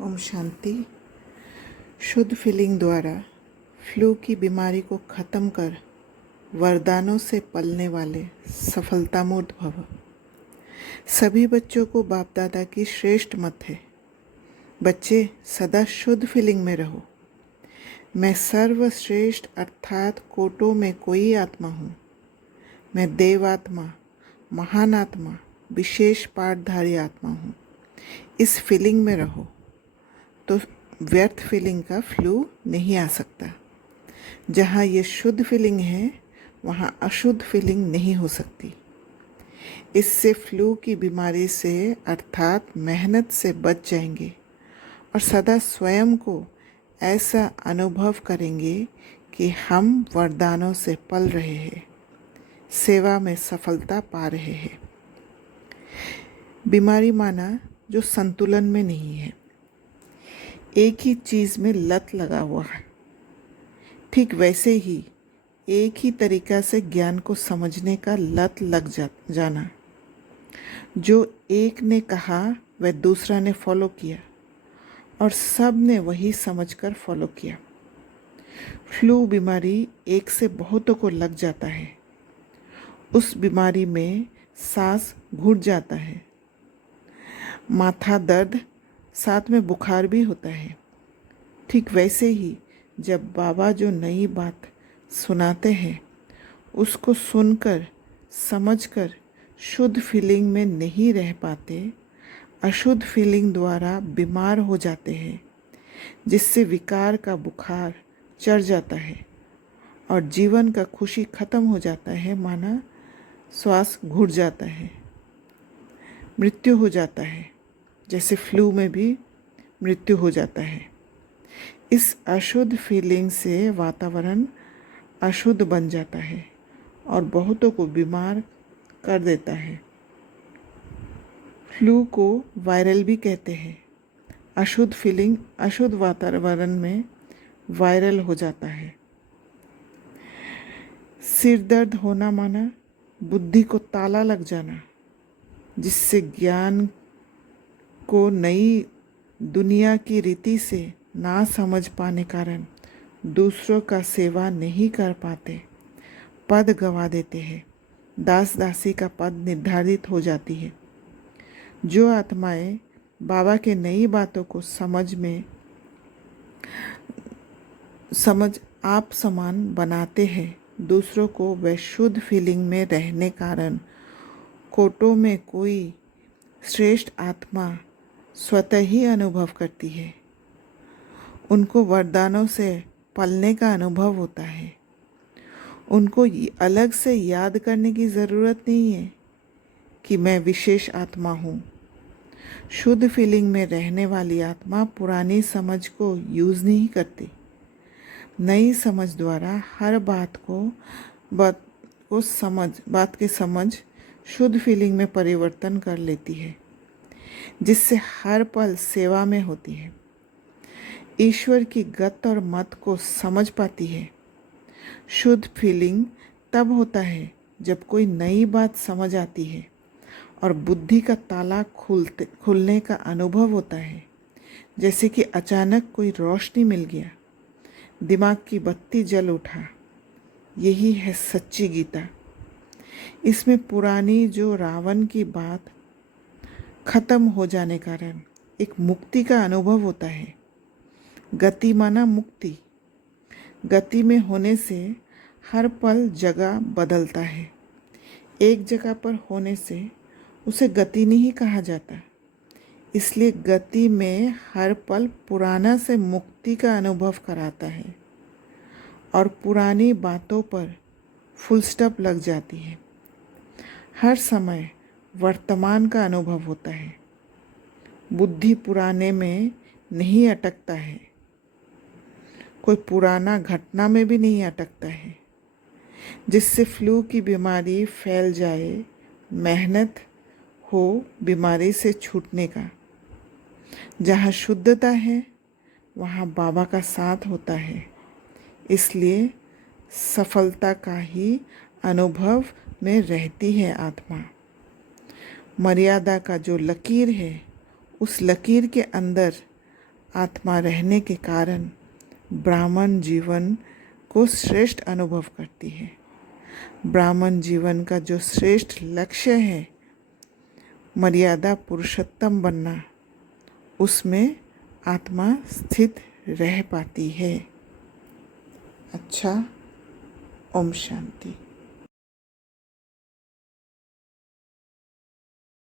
ओम शांति। शुद्ध फीलिंग द्वारा फ्लू की बीमारी को ख़त्म कर वरदानों से पलने वाले सफलतामूर्त भव। सभी बच्चों को बाप दादा की श्रेष्ठ मत है। बच्चे सदा शुद्ध फीलिंग में रहो। मैं सर्वश्रेष्ठ अर्थात कोटों में कोई आत्मा हूँ। मैं देवात्मा, महान आत्मा, विशेष पाठधारी आत्मा हूँ। इस फीलिंग में रहो तो व्यर्थ फीलिंग का फ्लू नहीं आ सकता। जहाँ ये शुद्ध फीलिंग है वहाँ अशुद्ध फीलिंग नहीं हो सकती। इससे फ्लू की बीमारी से अर्थात मेहनत से बच जाएंगे और सदा स्वयं को ऐसा अनुभव करेंगे कि हम वरदानों से पल रहे हैं, सेवा में सफलता पा रहे हैं। बीमारी माना जो संतुलन में नहीं है, एक ही चीज़ में लत लगा हुआ है। ठीक वैसे ही एक ही तरीका से ज्ञान को समझने का लत लग जाना। जो एक ने कहा वह दूसरा ने फॉलो किया और सब ने वही समझकर फॉलो किया। फ्लू बीमारी एक से बहुतों को लग जाता है। उस बीमारी में सांस घुट जाता है, माथा दर्द, साथ में बुखार भी होता है। ठीक वैसे ही जब बाबा जो नई बात सुनाते हैं उसको सुनकर समझकर शुद्ध फीलिंग में नहीं रह पाते, अशुद्ध फीलिंग द्वारा बीमार हो जाते हैं, जिससे विकार का बुखार चढ़ जाता है और जीवन का खुशी खत्म हो जाता है। माना श्वास घुट जाता है, मृत्यु हो जाता है। जैसे फ्लू में भी मृत्यु हो जाता है। इस अशुद्ध फीलिंग से वातावरण अशुद्ध बन जाता है और बहुतों को बीमार कर देता है। फ्लू को वायरल भी कहते हैं। अशुद्ध फीलिंग अशुद्ध वातावरण में वायरल हो जाता है। सिर दर्द होना माना बुद्धि को ताला लग जाना, जिससे ज्ञान को नई दुनिया की रीति से ना समझ पाने कारण दूसरों का सेवा नहीं कर पाते, पद गवा देते हैं। दास दासी का पद निर्धारित हो जाती है। जो आत्माएं बाबा के नई बातों को समझ आप समान बनाते हैं, दूसरों को वह शुद्ध फीलिंग में रहने कारण कोटों में कोई श्रेष्ठ आत्मा स्वतः ही अनुभव करती है। उनको वरदानों से पलने का अनुभव होता है। उनको अलग से याद करने की ज़रूरत नहीं है कि मैं विशेष आत्मा हूँ। शुद्ध फीलिंग में रहने वाली आत्मा पुरानी समझ को यूज़ नहीं करती। नई समझ द्वारा हर बात की समझ शुद्ध फीलिंग में परिवर्तन कर लेती है, जिससे हर पल सेवा में होती है। ईश्वर की गत और मत को समझ पाती है। शुद्ध फीलिंग तब होता है जब कोई नई बात समझ आती है और बुद्धि का ताला खुलने का अनुभव होता है। जैसे कि अचानक कोई रोशनी मिल गया, दिमाग की बत्ती जल उठा। यही है सच्ची गीता। इसमें पुरानी जो रावण की बात खत्म हो जाने कारण एक मुक्ति का अनुभव होता है। गति माना मुक्ति। गति में होने से हर पल जगह बदलता है। एक जगह पर होने से उसे गति नहीं कहा जाता। इसलिए गति में हर पल पुराना से मुक्ति का अनुभव कराता है और पुरानी बातों पर फुल स्टॉप लग जाती है। हर समय वर्तमान का अनुभव होता है। बुद्धि पुराने में नहीं अटकता है, कोई पुराना घटना में भी नहीं अटकता है, जिससे फ्लू की बीमारी फैल जाए। मेहनत हो बीमारी से छूटने का। जहाँ शुद्धता है वहाँ बाबा का साथ होता है। इसलिए सफलता का ही अनुभव में रहती है आत्मा। मर्यादा का जो लकीर है, उस लकीर के अंदर आत्मा रहने के कारण ब्राह्मण जीवन को श्रेष्ठ अनुभव करती है। ब्राह्मण जीवन का जो श्रेष्ठ लक्ष्य है, मर्यादा पुरुषोत्तम बनना, उसमें आत्मा स्थित रह पाती है। अच्छा, ओम शांति।